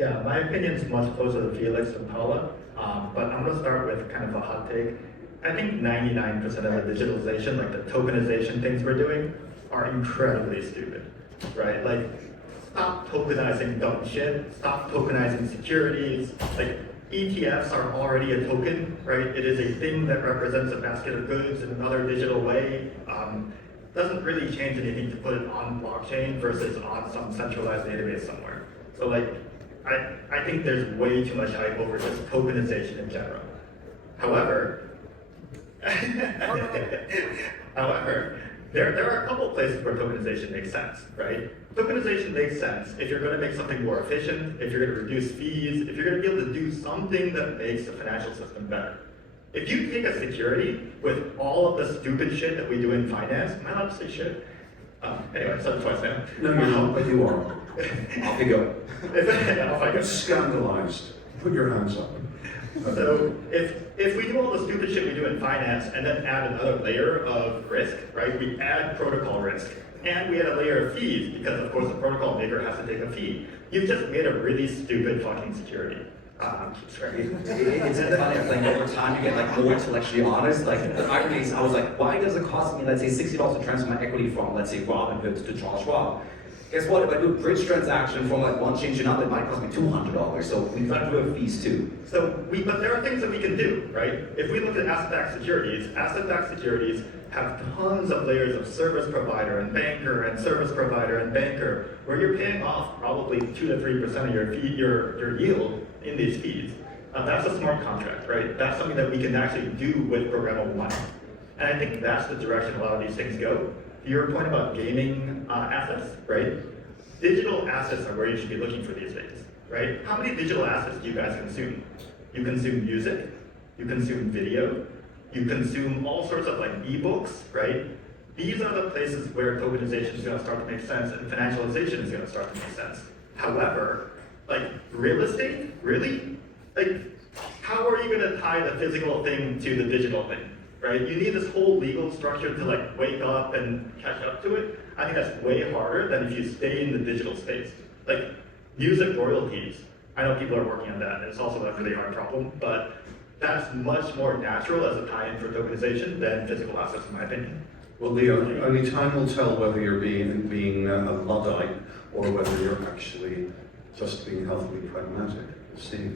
Yeah, my opinion's much closer to Felix than Paula, but I'm gonna start with kind of a hot take. I think 99% of the digitalization, like the tokenization things we're doing, are incredibly stupid, right? Like, stop tokenizing dumb shit, stop tokenizing securities, like, ETFs are already a token, right? It is a thing that represents a basket of goods in another digital way. Doesn't really change anything to put it on blockchain versus on some centralized database somewhere. So like, I think there's way too much hype over just tokenization in general. However, there are a couple places where tokenization makes sense, right? Tokenization makes sense if you're going to make something more efficient, if you're going to reduce fees, if you're going to be able to do something that makes the financial system better. If you take a security with all of the stupid shit that we do in finance, am I allowed to say shit? Anyway, I said it twice now. No, you're not, but you are. Off you go. Off I go. Scandalized. Put your hands up. So if we do all the stupid shit we do in finance and then add another layer of risk, right? We add protocol risk and we add a layer of fees because of course the protocol maker has to take a fee. You've just made a really stupid fucking security. Sorry. It's entirely like over time you get like more intellectually honest. Like the irony is, I was like, why does it cost me, let's say, $60 to transfer my equity from, let's say, Robinhood to Charles Schwab? Guess what? If I do a bridge transaction from like one change to another, it might cost me $200. So we got to do fees too. But there are things that we can do, right? If we look at asset-backed securities have tons of layers of service provider and banker and service provider and banker, where you're paying off probably 2 to 3% of your yield in these fees. That's a smart contract, right? That's something that we can actually do with programmable money. And I think that's the direction a lot of these things go. To your point about gaming assets, right? Digital assets are where you should be looking for these days, right? How many digital assets do you guys consume? You consume music, you consume video, you consume all sorts of like ebooks, right? These are the places where tokenization is going to start to make sense and financialization is going to start to make sense. However, like real estate, really? Like, how are you going to tie the physical thing to the digital thing, right? You need this whole legal structure to like wake up and catch up to it. I think that's way harder than if you stay in the digital space. Like music royalties, I know people are working on that, and it's also a really hard problem, but that's much more natural as a tie-in for tokenization than physical assets, in my opinion. Well, Leo, only time will tell whether you're being a Luddite or whether you're actually just being healthily pragmatic. See.